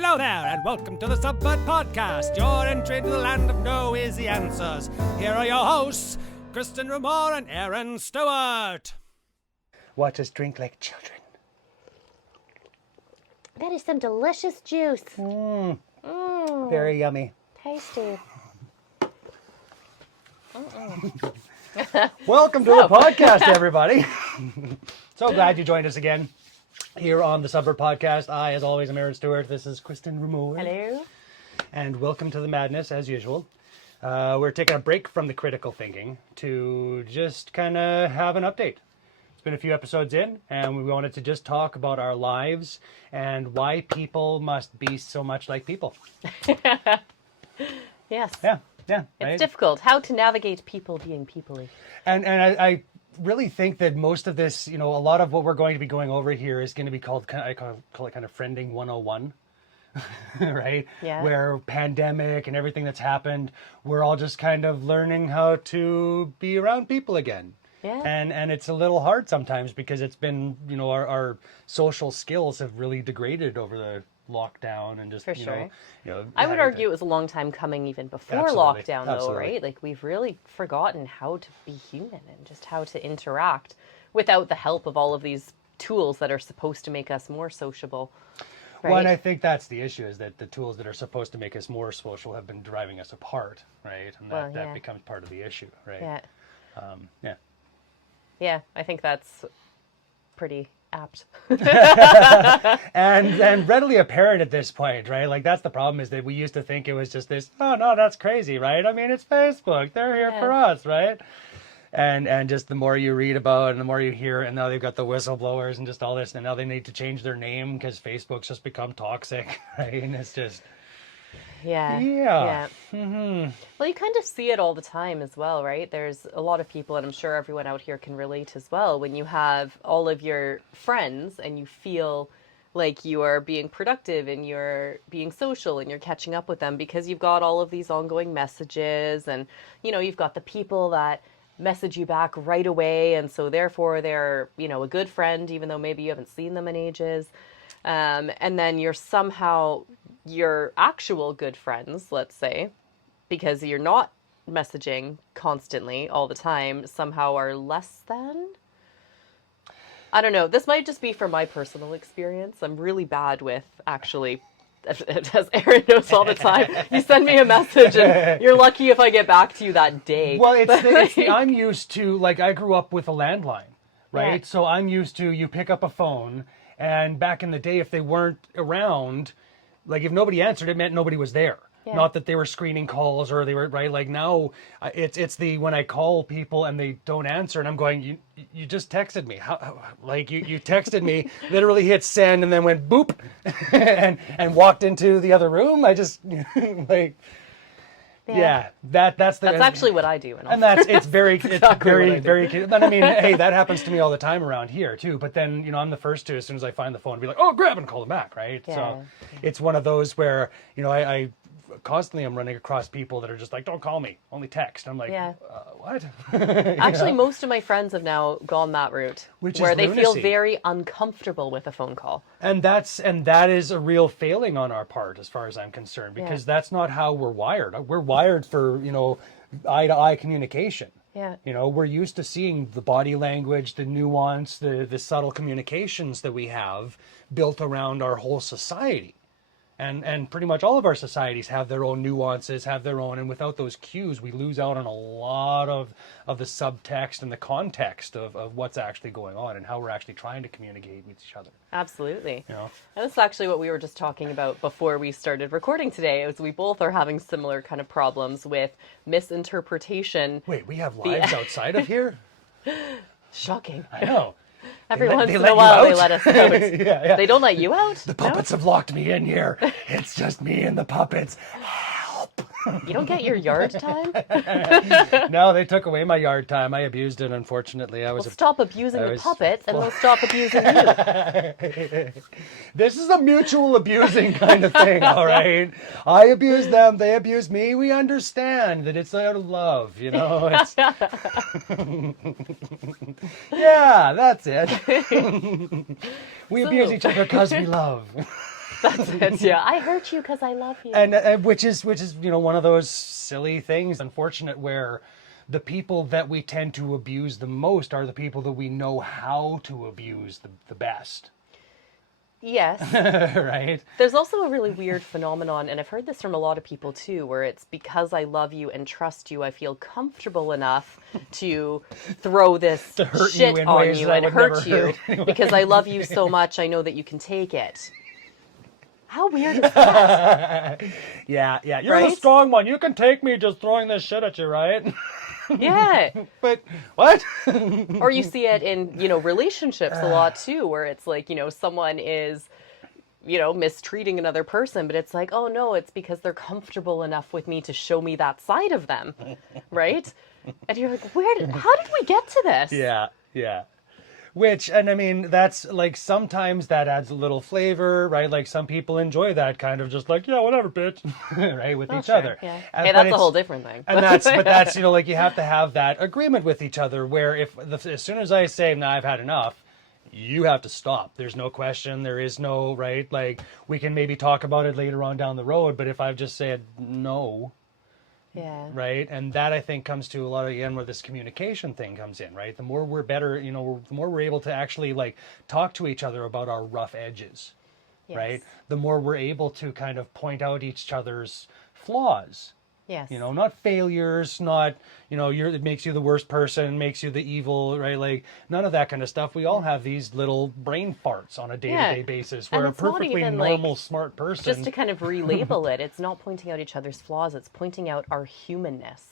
Hello there, and welcome to the Subvert Podcast. Your entry to the land of no easy answers. Here are your hosts, Kristen Rumore and Aaron Stewart. Watch us drink like children. That is some delicious juice. Very yummy. Tasty. Welcome to the podcast, everybody. So glad you joined us again here on the Subvert Podcast. I, as always, am Aaron Stewart. This is Kristen Rumore. Hello. And welcome to the madness, as usual. We're taking a break from the critical thinking to just kind of have an update. It's been a few episodes in, and we wanted to just talk about our lives and why people must be so much like people. Yes. Yeah. It's Right? difficult. How to navigate people being people-y. And I really think that most of this, a lot of what we're going to be going over here is going to be called, I call it kind of friending 101, right? Yeah. Where pandemic and everything that's happened, we're all just kind of learning how to be around people again. Yeah. And it's a little hard sometimes because it's been, our social skills have really degraded over the lockdown and just, For sure. having I would to- argue it was a long time coming even before Absolutely. lockdown, though, Absolutely. right? Like, we've really forgotten how to be human and just how to interact without the help of all of these tools that are supposed to make us more sociable. Right? Well, and I think that's the issue, is that the tools that are supposed to make us more social have been driving us apart, right? And Well, that yeah. becomes part of the issue, right? Yeah. Yeah. Yeah, I think that's pretty apt. And readily apparent at this point, right? Like, that's the problem, is that we used to think it was just this, oh, no, that's crazy, right? I mean, it's Facebook. They're here for us, right? And just the more you read about and the more you hear, and now they've got the whistleblowers and just all this, and now they need to change their name because Facebook's just become toxic, right? And it's just... Yeah. Yeah. Well, you kind of see it all the time as well, right? There's a lot of people, and I'm sure everyone out here can relate as well, when you have all of your friends and you feel like you are being productive and you're being social and you're catching up with them because you've got all of these ongoing messages, and, you've got the people that message you back right away, and so therefore they're, a good friend, even though maybe you haven't seen them in ages. And then you're somehow your actual good friends, let's say, because you're not messaging constantly all the time, somehow are less than. I don't know. This might just be from my personal experience. I'm really bad with actually, as Aaron knows all the time, you send me a message and you're lucky if I get back to you that day. Well, I'm used to, like, I grew up with a landline, right? Yeah. So I'm used to, you pick up a phone, and back in the day, if they weren't around, like, if nobody answered, it meant nobody was there. Yeah. Not that they were screening calls or they were, right? Like, now it's the, when I call people and they don't answer and I'm going, you just texted me. How like, you texted me, literally hit send and then went boop and walked into the other room. I just, like... Yeah, that's actually what I do. And it's very, it's exactly what I very, do. very, but I mean, hey, that happens to me all the time around here too. But then, I'm the first to, as soon as I find the phone, be like, oh, grab and call them back, right? Yeah. So it's one of those where, I constantly am running across people that are just like, don't call me, only text. I'm like, Yeah. What? Actually, most of my friends have now gone that route, Which where is they feel lunacy. very uncomfortable with a phone call. And that is a real failing on our part, as far as I'm concerned, because that's not how we're wired. We're wired for, eye-to-eye communication. Yeah. We're used to seeing the body language, the nuance, the subtle communications that we have built around our whole society. And pretty much all of our societies have their own nuances, have their own, and without those cues, we lose out on a lot of the subtext and the context of what's actually going on and how we're actually trying to communicate with each other. Absolutely. You know? And that's actually what we were just talking about before we started recording today, is we both are having similar kind of problems with misinterpretation. Wait, we have lives outside of here? Shocking. I know. Every They once let in you a while they out? let us out. Yeah. They don't let you out? The puppets have locked me in here. It's just me and the puppets. Help. You don't get your yard time? No, they took away my yard time. I abused it, unfortunately. Well, stop abusing the puppets and they'll stop abusing you. This is a mutual abusing kind of thing, all right? I abuse them, they abuse me. We understand that it's out of love, It's... Yeah, that's it. We abuse each other because we love. That's it. Yeah, I hurt you because I love you. And which is one of those silly things, unfortunate, where the people that we tend to abuse the most are the people that we know how to abuse the best. Yes. Right? There's also a really weird phenomenon, and I've heard this from a lot of people too, where it's because I love you and trust you, I feel comfortable enough to throw this shit on you and hurt you because I love you so much, I know that you can take it. How weird is that? Yeah. You're the strong one. You can take me just throwing this shit at you, right? Yeah. But what? Or you see it in, relationships a lot too, where it's like, someone is, mistreating another person, but it's like, oh no, it's because they're comfortable enough with me to show me that side of them. Right? And you're like, how did we get to this? Yeah. Which, and I mean, that's like, sometimes that adds a little flavor, right? Like some people enjoy that kind of just like, yeah, whatever, bitch, right? With each other. Yeah. Hey, that's a whole different thing. And that's, like you have to have that agreement with each other where as soon as I say, nah, I've had enough, you have to stop. There's no question. There is no, right? Like we can maybe talk about it later on down the road, but if I've just said no, yeah. Right. And that I think comes to a lot of, again, where this communication thing comes in, right? The more we're better, the more we're able to actually like talk to each other about our rough edges, Yes. right? The more we're able to kind of point out each other's flaws. Yes. Not failures, not, it makes you the worst person, makes you the evil, right? Like none of that kind of stuff. We all have these little brain farts on a day-to-day basis where a perfectly normal, smart person. Just to kind of relabel it, it's not pointing out each other's flaws, it's pointing out our humanness,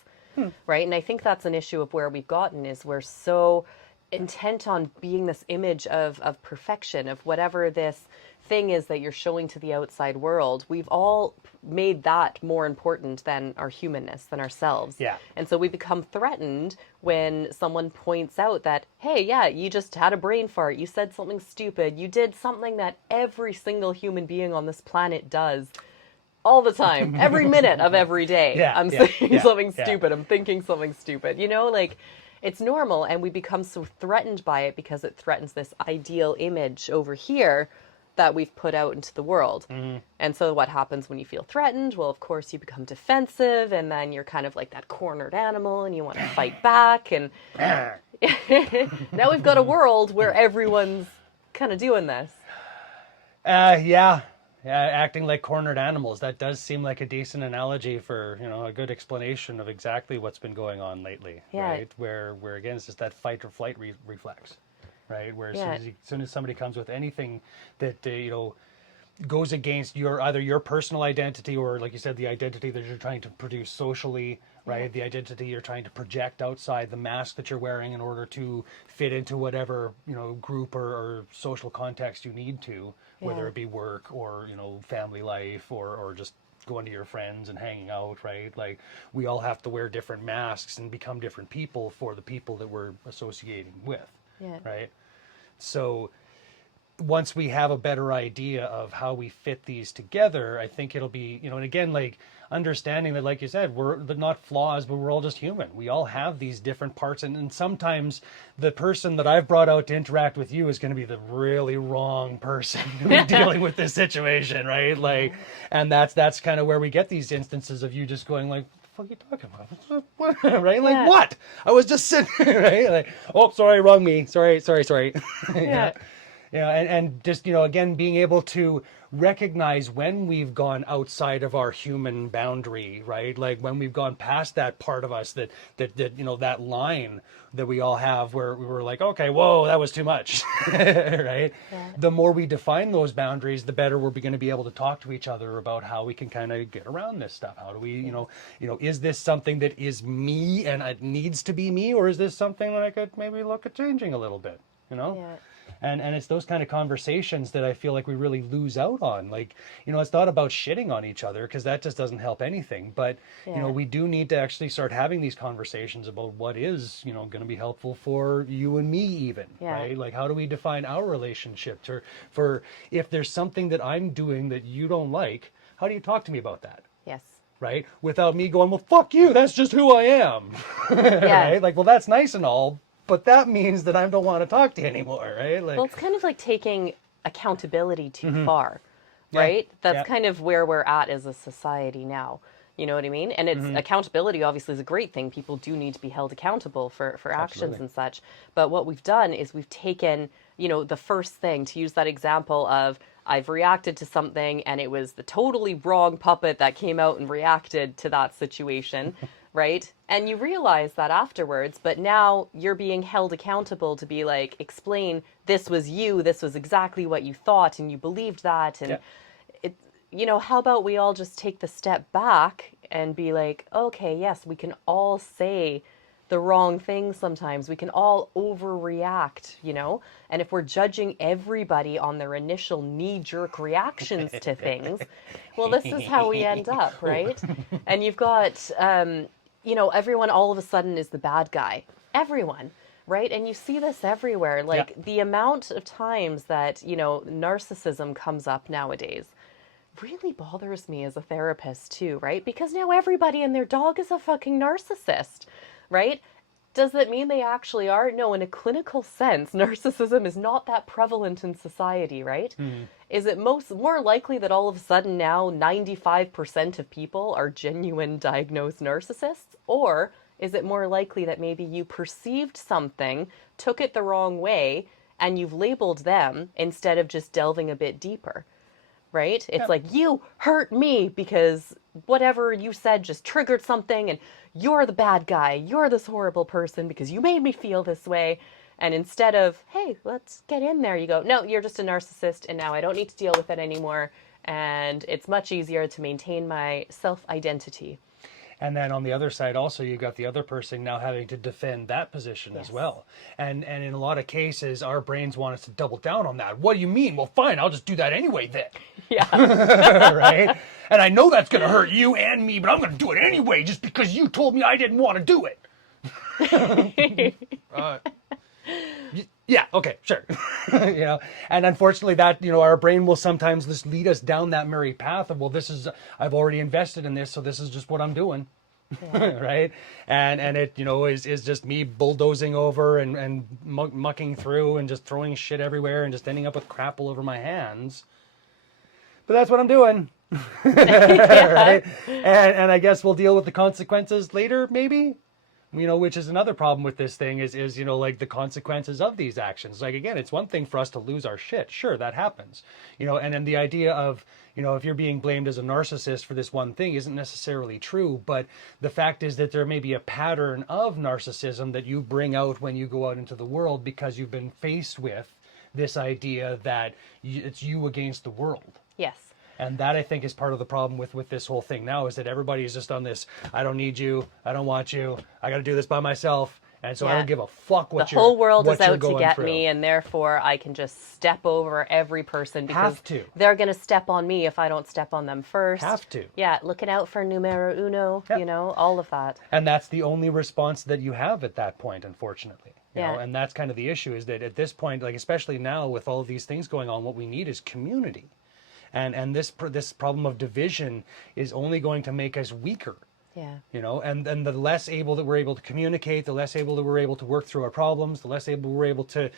right? And I think that's an issue of where we've gotten is we're so intent on being this image of perfection, of whatever this thing is that you're showing to the outside world. We've all made that more important than our humanness, than ourselves. Yeah. And so we become threatened when someone points out that, hey, yeah, you just had a brain fart, you said something stupid, you did something that every single human being on this planet does all the time, every minute of every day. I'm saying something stupid, I'm thinking something stupid, it's normal, and we become so threatened by it because it threatens this ideal image over here that we've put out into the world. Mm-hmm. And so what happens when you feel threatened? Well, of course, you become defensive, and then you're kind of like that cornered animal, and you want to fight back. And now we've got a world where everyone's kind of doing this. Yeah, acting like cornered animals. That does seem like a decent analogy for, a good explanation of exactly what's been going on lately, right? Where again, it's just that fight or flight reflex, right? Where as soon as somebody comes with anything that, goes against either your personal identity or, like you said, the identity that you're trying to produce socially, right? Yeah. The identity you're trying to project outside the mask that you're wearing in order to fit into whatever, group or social context you need to, whether it be work or, family life or just going to your friends and hanging out, right? Like we all have to wear different masks and become different people for the people that we're associating with, right? So once we have a better idea of how we fit these together, I think it'll be, and again, like understanding that, like you said, we're not flaws, but we're all just human. We all have these different parts. And sometimes the person that I've brought out to interact with you is going to be the really wrong person to be dealing with this situation, right? Like, and that's kind of where we get these instances of you just going like, what the fuck are you talking about? What? Right? Like, what? I was just sitting, right? Like, oh, sorry, wrong me. Sorry. And just, again, being able to recognize when we've gone outside of our human boundary, right? Like when we've gone past that part of us that that line that we all have where we were like, okay, whoa, that was too much, right? Yeah. The more we define those boundaries, the better we're going to be able to talk to each other about how we can kind of get around this stuff. How do we, is this something that is me and it needs to be me, or is this something that I could maybe look at changing a little bit, Yeah. And it's those kind of conversations that I feel like we really lose out on. Like, it's not about shitting on each other because that just doesn't help anything. But, we do need to actually start having these conversations about what is, going to be helpful for you and me even, right? Like, how do we define our relationship for if there's something that I'm doing that you don't like, how do you talk to me about that? Yes. Right? Without me going, well, fuck you. That's just who I am. Right? Like, well, that's nice and all, but that means that I don't want to talk to you anymore, right? Like, well, it's kind of like taking accountability too far, right? That's Yeah. kind of where we're at as a society now. You know what I mean? And it's accountability obviously is a great thing. People do need to be held accountable for actions Absolutely. and such. But what we've done is we've taken, the first thing, to use that example of I've reacted to something and it was the totally wrong puppet that came out and reacted to that situation, right? And you realize that afterwards, but now you're being held accountable to be like, explain, this was you, this was exactly what you thought and you believed that. And how about we all just take the step back and be like, okay, yes, we can all say the wrong things sometimes. We can all overreact, And if we're judging everybody on their initial knee-jerk reactions to things, well, this is how we end up, right? And you've got, everyone all of a sudden is the bad guy. Everyone. Right? And you see this everywhere. Like the amount of times that, narcissism comes up nowadays really bothers me as a therapist too, right? Because now everybody and their dog is a fucking narcissist, right? Does that mean they actually are? No, in a clinical sense, narcissism is not that prevalent in society, right? Is it more likely that all of a sudden now 95% of people are genuine diagnosed narcissists? Or is it more likely that maybe you perceived something, took it the wrong way, and you've labeled them instead of just delving a bit deeper? Right? It's like, you hurt me because whatever you said just triggered something and you're the bad guy. You're this horrible person because you made me feel this way. And instead of, hey, let's get in there, you go, no, you're just a narcissist and now I don't need to deal with it anymore. And it's much easier to maintain my self-identity. And then on the other side also, you got the other person now having to defend that position as well. And in a lot of cases, our brains want us to double down on that. What do you mean? Well, fine, I'll just do that anyway then. Yeah. Right? And I know that's going to hurt you and me, but I'm going to do it anyway just because you told me I didn't want to do it. Yeah, okay, sure. And unfortunately that, our brain will sometimes just lead us down that merry path of, well, I've already invested in this, so this is just what I'm doing. Right? And it, is just me bulldozing over and mucking through and just throwing shit everywhere and just ending up with crap all over my hands. But that's what I'm doing. Right? And I guess we'll deal with the consequences later, maybe? Which is another problem with this thing is like the consequences of these actions. Like, again, it's one thing for us to lose our shit. Sure, that happens. And then the idea of, if you're being blamed as a narcissist for this one thing isn't necessarily true. But the fact is that there may be a pattern of narcissism that you bring out when you go out into the world because you've been faced with this idea that it's you against the world. Yes. And that, I think, is part of the problem with this whole thing now, is that everybody is just on this, I don't need you, I don't want you, I got to do this by myself, and so I don't give a fuck what the whole world is out to get through. me, and therefore I can just step over every person because they're going to step on me if I don't step on them first. Have to. Yeah, looking out for numero uno, all of that. And that's the only response that you have at that point, unfortunately. You know? Yeah. And that's kind of the issue, is that at this point, like especially now with all of these things going on, what we need is community. And this problem of division is only going to make us weaker. Yeah. And the less able that we're able to communicate, the less able that we're able to work through our problems, the less able we're able to,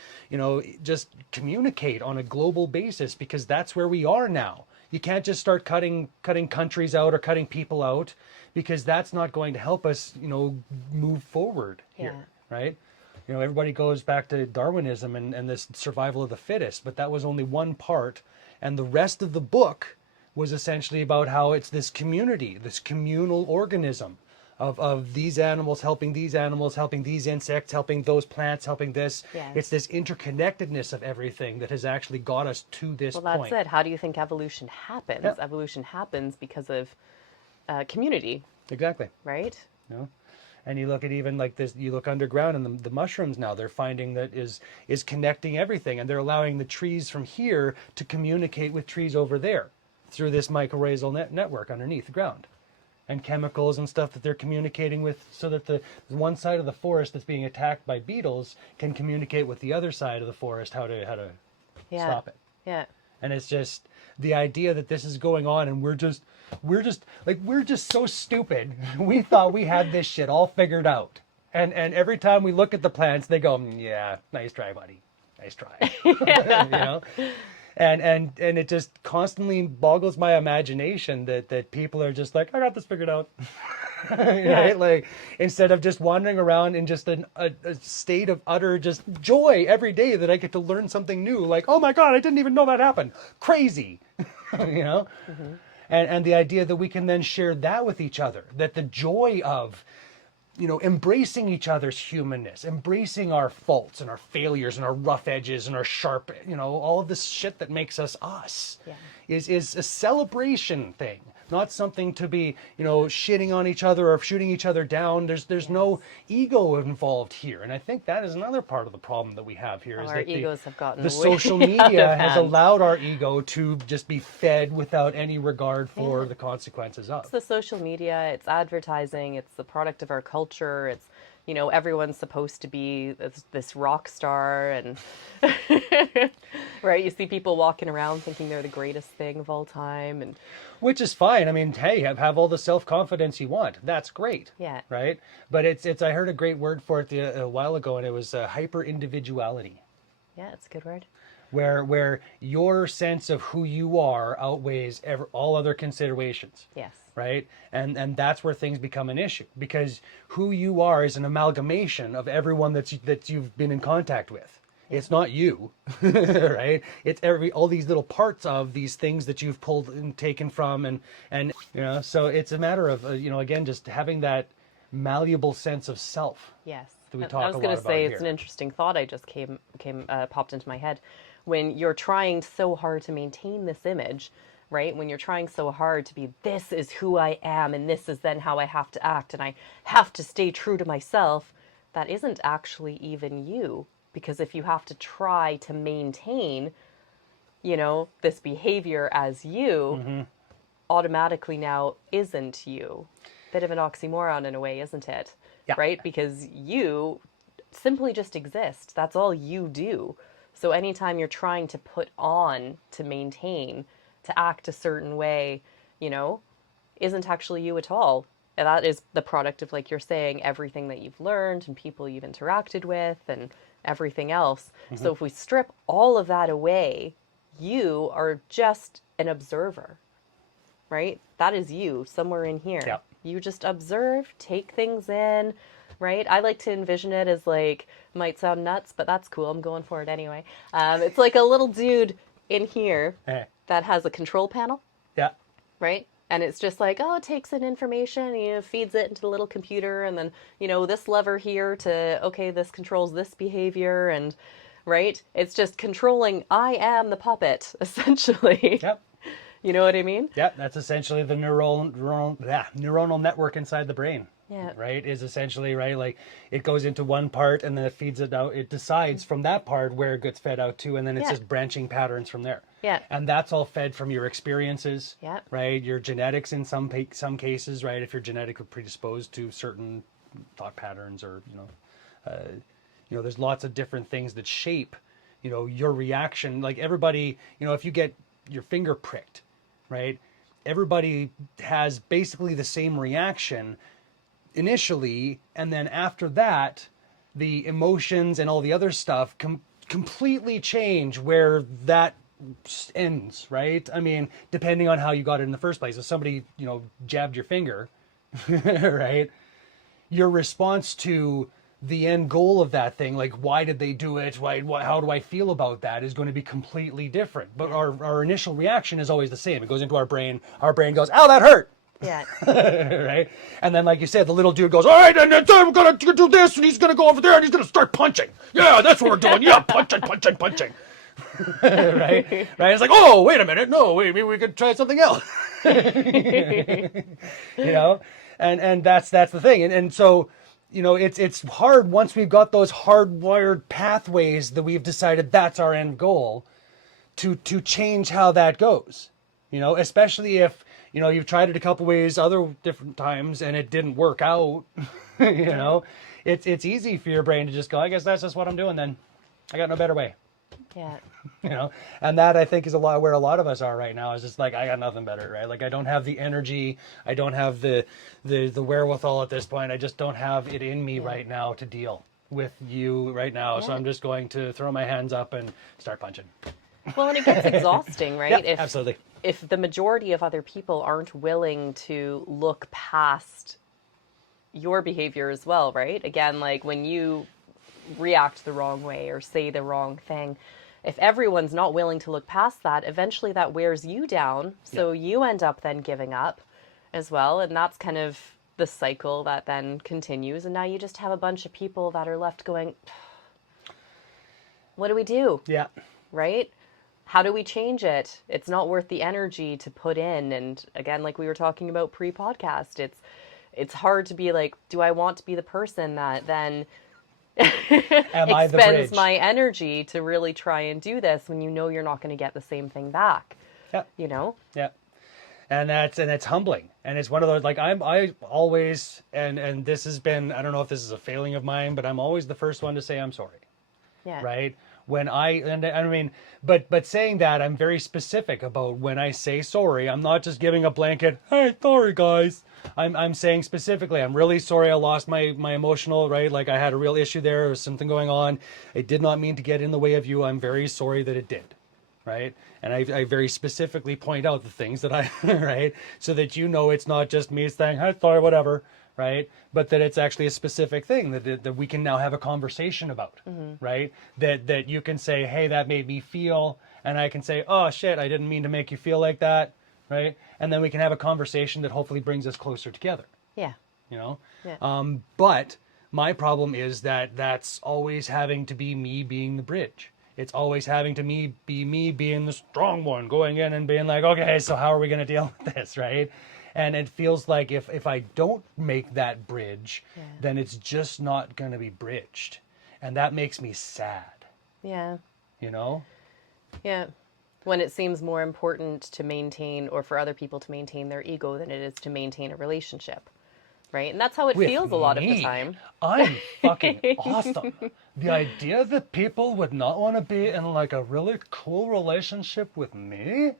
just communicate on a global basis, because that's where we are now. You can't just start cutting countries out or cutting people out, because that's not going to help us, move forward here, right? Everybody goes back to Darwinism and this survival of the fittest, but that was only one part. And the rest of the book was essentially about how it's this community, this communal organism of these animals, helping these insects, helping those plants, helping this. Yes. It's this interconnectedness of everything that has actually got us to this point. Well, that's it. How do you think evolution happens? Yeah. Evolution happens because of community. Exactly. Right? And you look at even like this, you look underground and the mushrooms now, they're finding that is connecting everything, and they're allowing the trees from here to communicate with trees over there through this mycorrhizal network underneath the ground, and chemicals and stuff that they're communicating with, so that the one side of the forest that's being attacked by beetles can communicate with the other side of the forest how to stop it. Yeah. And it's just the idea that this is going on, and we're just so stupid. We thought we had this shit all figured out. And every time we look at the plants, they go, yeah, nice try, buddy. Nice try. and it just constantly boggles my imagination that people are just like, I got this figured out. Right? Like, instead of just wandering around in just a state of utter just joy every day that I get to learn something new. Like, oh my God, I didn't even know that happened. Crazy. And the idea that we can then share that with each other, that the joy of, embracing each other's humanness, embracing our faults and our failures and our rough edges and our sharp, all of this shit that makes us us, is a celebration thing, not something to be, shitting on each other or shooting each other down. There's no ego involved here. And I think that is another part of the problem that we have here. Is our that egos have gotten the way social out of media has hand. allowed our ego to just be fed without any regard for the consequences of. It's the social media, it's advertising, it's the product of our culture, it's, everyone's supposed to be this rock star, and right, you see people walking around thinking they're the greatest thing of all time, and which is fine. I mean, hey, have all the self-confidence you want. That's great. Yeah. Right? But it's I heard a great word for it a while ago, and it was hyper-individuality. yeah, it's a good word. Where your sense of who you are outweighs all other considerations. Yes. Right? And that's where things become an issue, because who you are is an amalgamation of everyone that you've been in contact with. It's not you, right? It's all these little parts of these things that you've pulled and taken from, and so it's a matter of again, just having that malleable sense of self. Yes. That we And talk I was a going lot to about say here. it's an interesting thought. I just popped into my head. When you're trying so hard to maintain this image, right? When you're trying so hard to be, this is who I am, and this is then how I have to act, and I have to stay true to myself, that isn't actually even you. Because if you have to try to maintain, this behavior as you, automatically now isn't you. Bit of an oxymoron in a way, isn't it? Yeah. Right? Because you simply just exist. That's all you do. So anytime you're trying to put on, to maintain, to act a certain way, isn't actually you at all. And that is the product of, like you're saying, everything that you've learned and people you've interacted with and everything else. So if we strip all of that away, you are just an observer, right? That is you somewhere in here. Yep. You just observe, take things in, right? I like to envision it as, like, might sound nuts, but that's cool. I'm going for it anyway. It's like a little dude in here that has a control panel, Yeah. right? And it's just like, it takes in information, feeds it into the little computer, and then, this lever here this controls this behavior, and, right? It's just controlling, I am the puppet, essentially. Yep. You know what I mean? Yeah, that's essentially the neuronal network inside the brain. Yeah. Right, is essentially, right, like it goes into one part and then it feeds it out. It decides from that part where it gets fed out to, and then it's just branching patterns from there. Yeah. And that's all fed from your experiences. Yeah. Right, your genetics in some cases, right, if you're genetically predisposed to certain thought patterns, or there's lots of different things that shape your reaction. Like everybody, if you get your finger pricked, right, everybody has basically the same reaction initially, and then after that the emotions and all the other stuff completely change where that ends, right? I mean, depending on how you got it in the first place. If somebody jabbed your finger, right, your response to the end goal of that thing, like why did they do it, how do I feel about that, is going to be completely different. But our initial reaction is always the same. It goes into our brain goes, ow, that hurt. Yeah. Right? And then, like you said, the little dude goes, all right, and then I'm going to do this, and he's going to go over there, and he's going to start punching. Yeah, that's what we're doing. Yeah, punching. Right? It's like, oh, wait a minute. No, maybe we could try something else. And that's the thing. And so, it's hard once we've got those hardwired pathways that we've decided that's our end goal to change how that goes. Especially if, you've tried it a couple ways, other different times, and it didn't work out. It's easy for your brain to just go, I guess that's just what I'm doing then. I got no better way. Yeah. And that, I think, is where a lot of us are right now, is just like, I got nothing better, right? Like, I don't have the energy, I don't have the wherewithal at this point, I just don't have it in me right now to deal with you right now. So I'm just going to throw my hands up and start punching. Well, and it gets exhausting, right? Yeah, absolutely. If the majority of other people aren't willing to look past your behavior as well, right? Again, like when you react the wrong way or say the wrong thing, if everyone's not willing to look past that, eventually that wears you down. So you end up then giving up as well. And that's kind of the cycle that then continues. And now you just have a bunch of people that are left going, what do we do? Yeah. Right? How do we change it? It's not worth the energy to put in. And again, like we were talking about pre-podcast, it's hard to be like, do I want to be the person that then expends my energy to really try and do this when you know you're not going to get the same thing back? Yeah. You know? Yeah. And it's humbling. And it's one of those, like, I always, and this has been, I don't know if this is a failing of mine, but I'm always the first one to say I'm sorry. Yeah. Right? When I mean, but saying that, I'm very specific about when I say sorry. I'm not just giving a blanket, hey, sorry guys. I'm saying specifically, I'm really sorry I lost my emotional, right? Like I had a real issue there was something going on. I did not mean to get in the way of you. I'm very sorry that it did. Right? And I very specifically point out the things that I, right? So that you know it's not just me saying, hey, sorry, whatever. Right? But that it's actually a specific thing that we can now have a conversation about, right? That you can say, hey, that made me feel, and I can say, oh shit, I didn't mean to make you feel like that, right? And then we can have a conversation that hopefully brings us closer together. Yeah. You know? Yeah. But my problem is that's always having to be me being the bridge. It's always having to be me being the strong one, going in and being like, okay, so how are we going to deal with this, right? And it feels like if I don't make that bridge, then it's just not going to be bridged. And that makes me sad. Yeah. You know? Yeah. When it seems more important to maintain or for other people to maintain their ego than it is to maintain a relationship. Right? And that's how it feels a lot of the time. I'm fucking awesome. The idea that people would not want to be in like a really cool relationship with me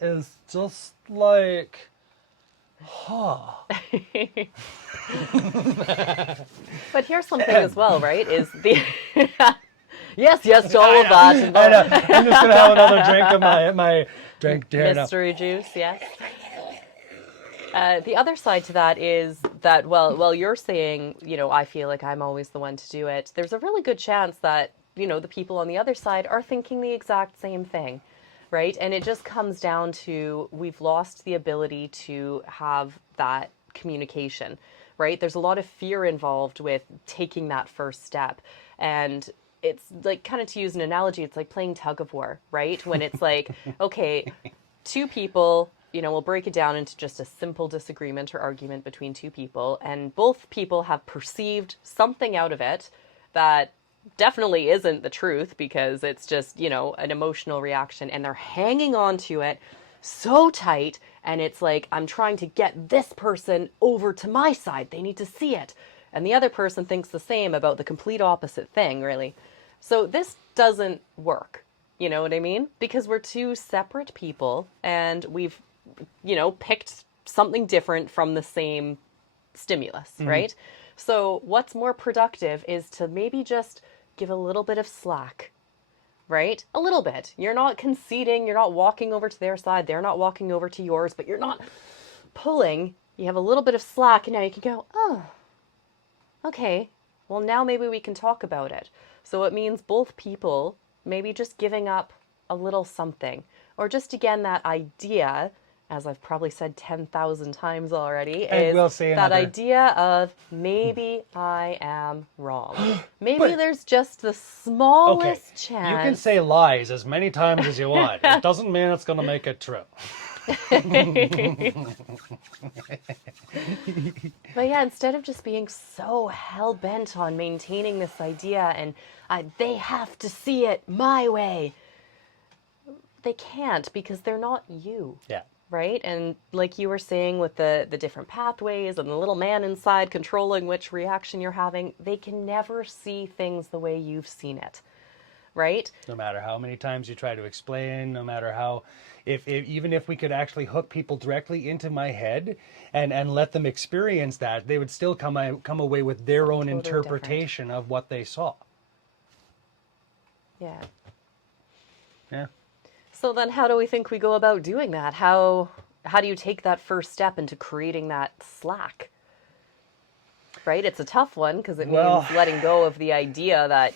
is just like... But here's something as well, right? Is the yes to all of that. I know. I'm just gonna have another drink of my drink here now. Mystery juice, yes. The other side to that is that while you're saying, you know, I feel like I'm always the one to do it, there's a really good chance that, you know, the people on the other side are thinking the exact same thing. Right? And it just comes down to we've lost the ability to have that communication, right? There's a lot of fear involved with taking that first step. And it's like, kind of to use an analogy, it's like playing tug of war, right? When it's like, okay, two people, you know, we'll break it down into just a simple disagreement or argument between two people, and both people have perceived something out of it that definitely isn't the truth because it's just, you know, an emotional reaction, and they're hanging on to it so tight, and it's like, I'm trying to get this person over to my side. They need to see it. And the other person thinks the same about the complete opposite thing, really. So this doesn't work. You know what I mean? Because we're two separate people and we've, you know, picked something different from the same stimulus, right? So what's more productive is to maybe just give a little bit of slack, right? A little bit. You're not conceding. You're not walking over to their side. They're not walking over to yours, but you're not pulling. You have a little bit of slack, and now you can go, oh, okay. Well, now maybe we can talk about it. So it means both people maybe just giving up a little something, or just, again, that idea, as I've probably said 10,000 times already, is that idea of maybe I am wrong. Maybe there's just the smallest chance. You can say lies as many times as you want. It doesn't mean it's going to make it true. But yeah, instead of just being so hell-bent on maintaining this idea and they have to see it my way, they can't because they're not you. Yeah. Right? And like you were saying with the different pathways and the little man inside controlling which reaction you're having, they can never see things the way you've seen it. Right? No matter how many times you try to explain, no matter how, even if we could actually hook people directly into my head and let them experience that, they would still come away with their own interpretation of what they saw. Yeah. Yeah. So then how do we think we go about doing that? How do you take that first step into creating that slack? Right? It's a tough one because it means letting go of the idea that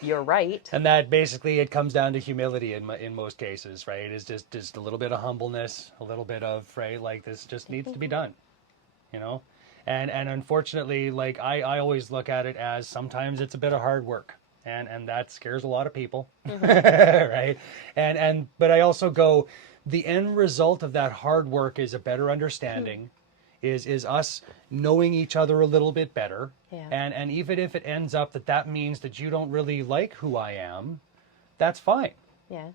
you're right. And that basically, it comes down to humility in most cases, right? It's just a little bit of humbleness, a little bit of, right, like this just needs to be done, you know? And unfortunately, like I always look at it as sometimes it's a bit of hard work. And that scares a lot of people, right? But I also go, the end result of that hard work is a better understanding, is us knowing each other a little bit better. Yeah. And even if it ends up that means that you don't really like who I am, that's fine. Yeah.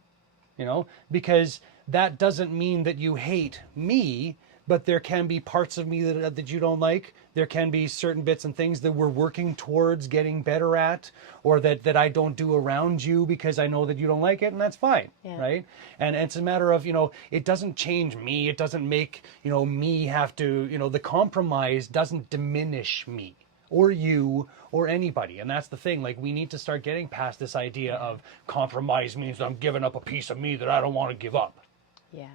You know, because that doesn't mean that you hate me, but there can be parts of me that you don't like. There can be certain bits and things that we're working towards getting better at, or that I don't do around you because I know that you don't like it, and that's fine, right? And it's a matter of, you know, it doesn't change me. It doesn't make, you know, me have to, you know, the compromise doesn't diminish me or you or anybody. And that's the thing, like we need to start getting past this idea of compromise means I'm giving up a piece of me that I don't want to give up. Yeah.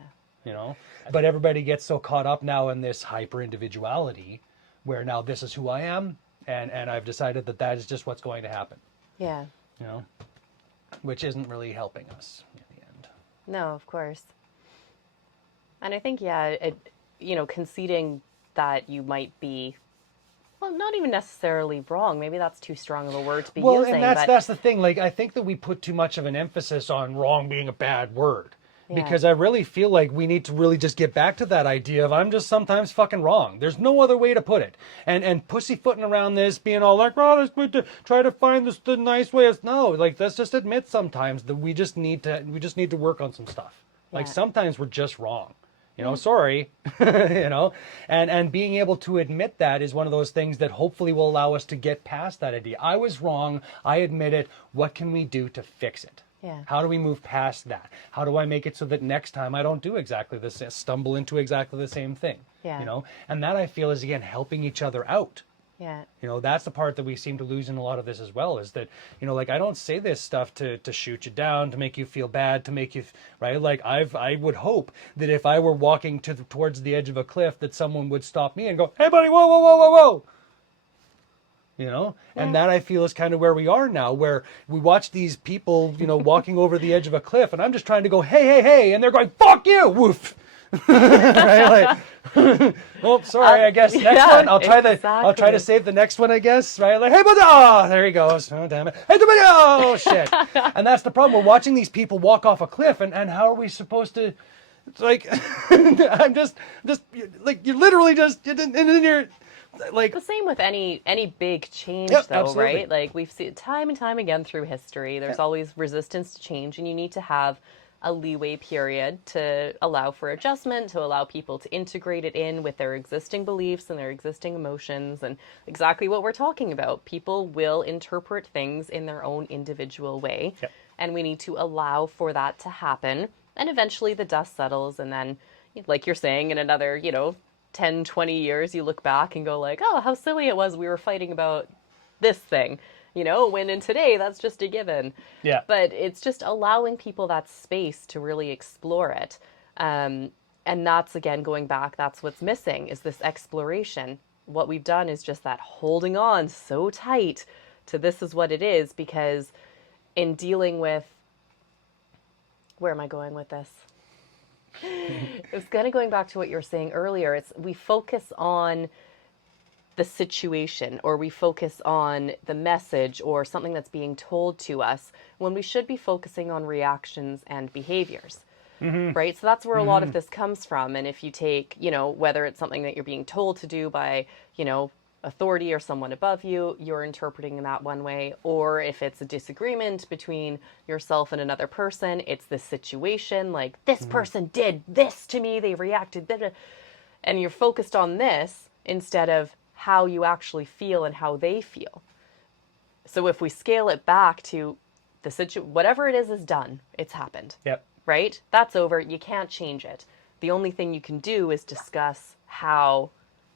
You know, but everybody gets so caught up now in this hyper individuality where now this is who I am, and I've decided that is just what's going to happen. Yeah. You know, which isn't really helping us in the end. No, of course. And I think, you know, conceding that you might be, well, not even necessarily wrong. Maybe that's too strong of a word to be using. And that's the thing. Like, I think that we put too much of an emphasis on wrong being a bad word. Because I really feel like we need to really just get back to that idea of I'm just sometimes fucking wrong. There's no other way to put it. And pussyfooting around this, being all like, oh, let's try to find the nice way. No, like let's just admit sometimes that we just need to work on some stuff. Like sometimes we're just wrong. You know, sorry. You know, and being able to admit that is one of those things that hopefully will allow us to get past that idea. I was wrong. I admit it. What can we do to fix it? Yeah. How do we move past that? How do I make it so that next time I don't do exactly the same, stumble into exactly the same thing? Yeah. You know, and that I feel is again helping each other out. Yeah. You know, that's the part that we seem to lose in a lot of this as well, is that, you know, like I don't say this stuff to shoot you down, to make you feel bad, to make you, right? Like I would hope that if I were walking towards the edge of a cliff, that someone would stop me and go, hey buddy, whoa, whoa, whoa, whoa, whoa. You know, and that I feel is kind of where we are now, where we watch these people, you know, walking over the edge of a cliff, and I'm just trying to go, hey, hey, hey, and they're going, fuck you, woof. Right? Like, oh, sorry, I guess next one. I'll try to save the next one, I guess. Right? Like, hey, but there he goes. Oh, damn it. Hey, oh shit. And that's the problem. We're watching these people walk off a cliff, and how are we supposed to? It's like, I'm just like you're literally just and then you're. Like the same with any big change, yep, though, absolutely. right? Like we've seen time and time again through history. There's always resistance to change, and you need to have a leeway period to allow for adjustment, to allow people to integrate it in with their existing beliefs and their existing emotions, and exactly what we're talking about. People will interpret things in their own individual way, and we need to allow for that to happen. And eventually, the dust settles, and then, like you're saying, in another, 10, 20 years, you look back and go like, oh, how silly it was we were fighting about this thing, when in today that's just a given. Yeah. But it's just allowing people that space to really explore it. And that's, again, going back, that's what's missing is this exploration. What we've done is just that holding on so tight to this is what it is, because in dealing with, where am I going with this? It's kind of going back to what you were saying earlier. We focus on the situation, or we focus on the message or something that's being told to us, when we should be focusing on reactions and behaviors. Right? So that's where a lot of this comes from. And if you take, whether it's something that you're being told to do by, authority or someone above you, you're interpreting that one way. Or if it's a disagreement between yourself and another person, it's this situation, like this person did this to me, they reacted, and you're focused on this instead of how you actually feel and how they feel. So if we scale it back to the whatever it is done, it's happened. Yep. Right? That's over. You can't change it. The only thing you can do is discuss how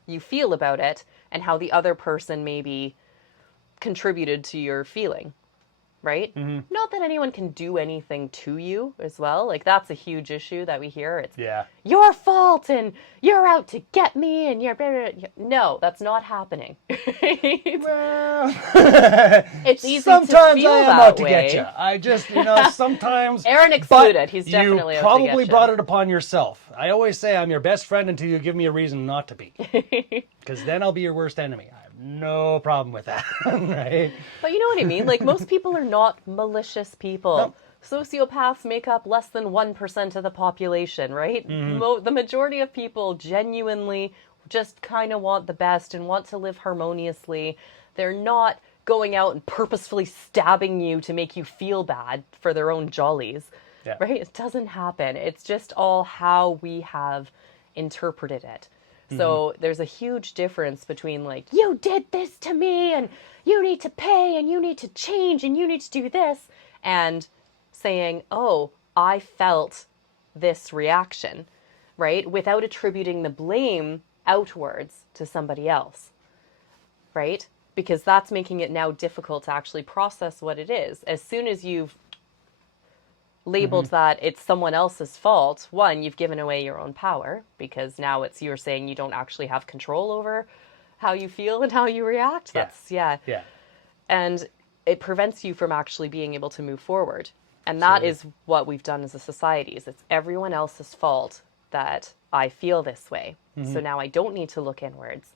you feel about it and how the other person maybe contributed to your feeling. right? Not that anyone can do anything to you as well. Like, that's a huge issue that we hear. It's your fault and you're out to get me and you're... No, that's not happening. Well, it's easy sometimes to feel I am that out to way. get you. I just, sometimes... Aaron excluded. He's definitely out to you get probably you. brought it upon yourself. I always say I'm your best friend until you give me a reason not to be. Because then I'll be your worst enemy. I have no problem with that, right? But you know what I mean? Like, most people are not malicious people. No. Sociopaths make up less than 1% of the population, right? The majority of people genuinely just kind of want the best and want to live harmoniously. They're not going out and purposefully stabbing you to make you feel bad for their own jollies, right? It doesn't happen. It's just all how we have interpreted it. So there's a huge difference between, like, you did this to me and you need to pay and you need to change and you need to do this, and saying, oh, I felt this reaction, right? Without attributing the blame outwards to somebody else, right? Because that's making it now difficult to actually process what it is. As soon as you've labeled that it's someone else's fault, one, you've given away your own power, because now it's you're saying you don't actually have control over how you feel and how you react. That's and it prevents you from actually being able to move forward. And that is what we've done as a society, is it's everyone else's fault that I feel this way. So now I don't need to look inwards,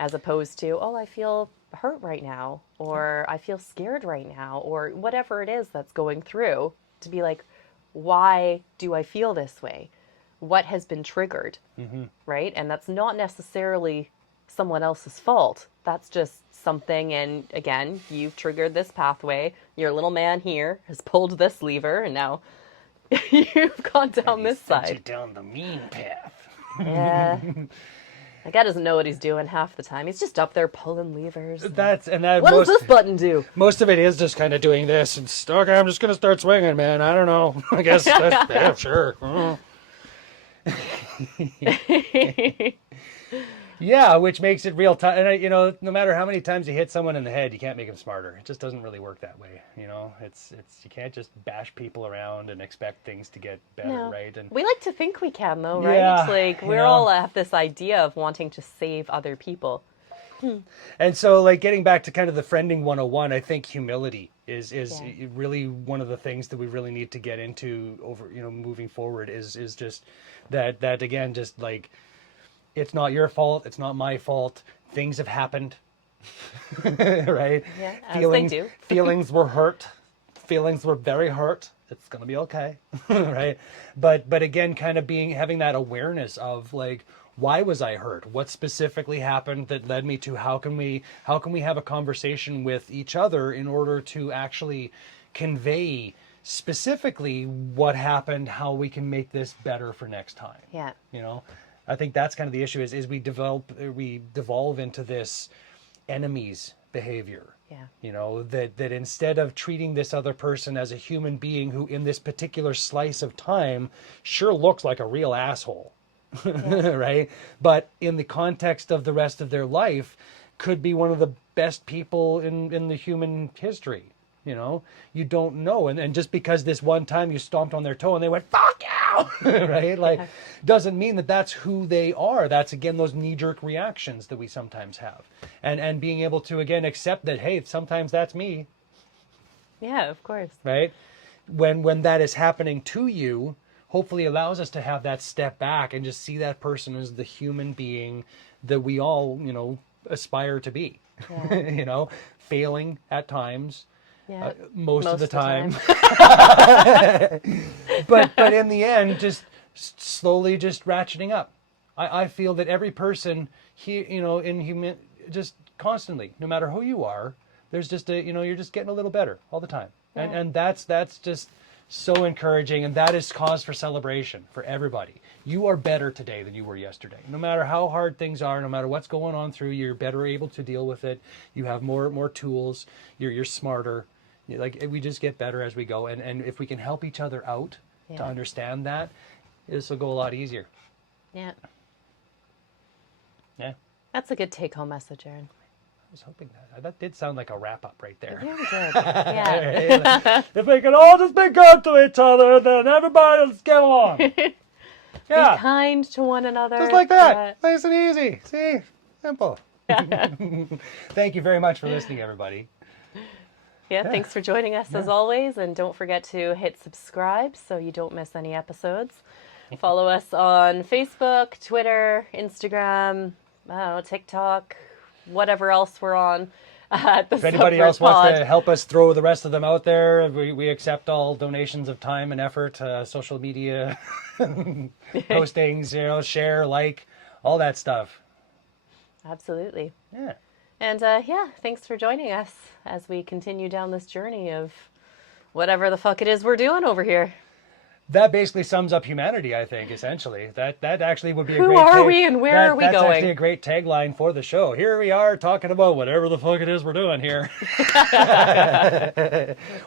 as opposed to, oh, I feel hurt right now, or I feel scared right now, or whatever it is that's going through, to be like, why do I feel this way? What has been triggered, right? And that's not necessarily someone else's fault. That's just something, and again, you've triggered this pathway. Your little man here has pulled this lever, and now you've gone down this side. You down the mean path. Yeah. The guy doesn't know what he's doing half the time. He's just up there pulling levers. What does this button do? Most of it is just kind of doing this. And okay, I'm just going to start swinging, man. I don't know. I guess that's sure. Yeah, which makes it real tough. And no matter how many times you hit someone in the head, you can't make them smarter. It just doesn't really work that way. It's you can't just bash people around and expect things to get better, right? And we like to think we can, though, right? Yeah, Like, we're all have this idea of wanting to save other people. And so, like, getting back to kind of the friending 101, I think humility is really one of the things that we really need to get into over, moving forward is just that again, just like, it's not your fault. It's not my fault. Things have happened, right? Yeah, as they do. Feelings were hurt. Feelings were very hurt. It's going to be okay, right? But again, kind of having that awareness of, like, why was I hurt? What specifically happened that led me to how can we have a conversation with each other in order to actually convey specifically what happened, how we can make this better for next time. Yeah. I think that's kind of the issue is we devolve into this enemies behavior. Yeah. That instead of treating this other person as a human being who in this particular slice of time sure looks like a real asshole, right? But in the context of the rest of their life could be one of the best people in the human history. You don't know. And just because this one time you stomped on their toe and they went, fuck you, right? Like, doesn't mean that that's who they are. That's, again, those knee-jerk reactions that we sometimes have. And being able to, again, accept that, hey, sometimes that's me. Yeah, of course. Right? When that is happening to you, hopefully allows us to have that step back and just see that person as the human being that we all, aspire to be. Yeah. Failing at times. Yeah. Most of the time. but in the end, just slowly just ratcheting up. I feel that every person here, in human, just constantly, no matter who you are, there's just you're just getting a little better all the time. Yeah. And that's just so encouraging, and that is cause for celebration for everybody. You are better today than you were yesterday. No matter how hard things are, no matter what's going on through, you're better able to deal with it. You have more tools. You're smarter. Like, we just get better as we go, and if we can help each other out to understand that, this will go a lot easier. Yeah. Yeah. That's a good take-home message, Aaron. was hoping that did sound like a wrap up right there. Really good. Yeah. If we can all just be good to each other, then everybody will get along. Yeah. Be kind to one another. Just like that. Nice and easy. See? Simple. Thank you very much for listening, everybody. Yeah, thanks for joining us as always. And don't forget to hit subscribe so you don't miss any episodes. Follow us on Facebook, Twitter, Instagram, TikTok, whatever else we're on. If anybody else wants to help us throw the rest of them out there, we accept all donations of time and effort, social media postings, share, like, all that stuff. Absolutely. Yeah. And thanks for joining us as we continue down this journey of whatever the fuck it is we're doing over here. That basically sums up humanity, I think, essentially. That actually would be a Who great are we and where are we That's going? actually a great tagline for the show. Here we are talking about whatever the fuck it is we're doing here.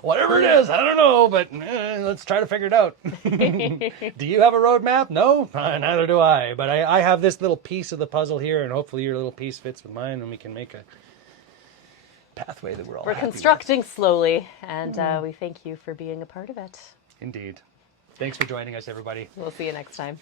Whatever it is, I don't know, but let's try to figure it out. Do you have a roadmap? No? Neither do I. But I have this little piece of the puzzle here, and hopefully your little piece fits with mine, and we can make a pathway that we're all happy constructing slowly, and we thank you for being a part of it. with. Indeed. Thanks for joining us, everybody. We'll see you next time.